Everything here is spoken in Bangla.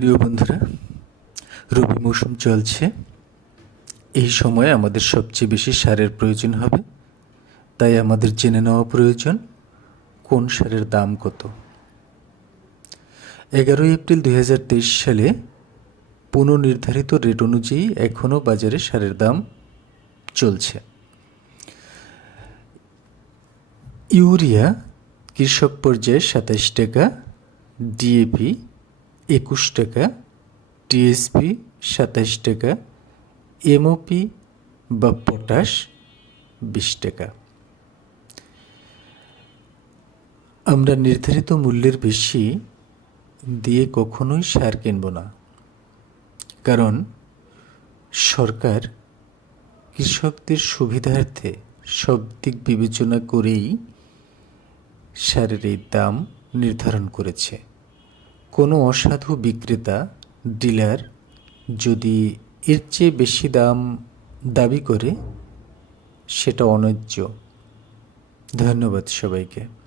প্রিয় বন্ধুরা, রবি মৌসুম চলছে। এই সময় আমাদের সবচেয়ে বেশি সারের প্রয়োজন হবে। তাই আমাদের জেনে নেওয়া প্রয়োজন, কোন সারের দাম কত? এগারোই এপ্রিল দু হাজার তেইশ সালে পুনর্নির্ধারিত রেট অনুযায়ী এখনও বাজারে সারের দাম চলছে। ইউরিয়া কৃষক পর্যায়ে সাতাশ টাকা, ডিএপি একুশ টাকা, টিএসপি সাতাশ টাকা, এমওপি বা পটাশ বিশ টাকা। আমরা নির্ধারিত মূল্যের বেশি দিয়ে কখনোই সার কিনব না। কারণ সরকার কৃষকদের সুবিধার্থে সব দিক বিবেচনা করেই সারের এই দাম নির্ধারণ করেছে। কোনো অসাধু বিক্রেতা, ডিলার যদি এর চেয়ে বেশি দাম দাবি করে, সেটা অন্যায্য ধন্যবাদ সবাইকে।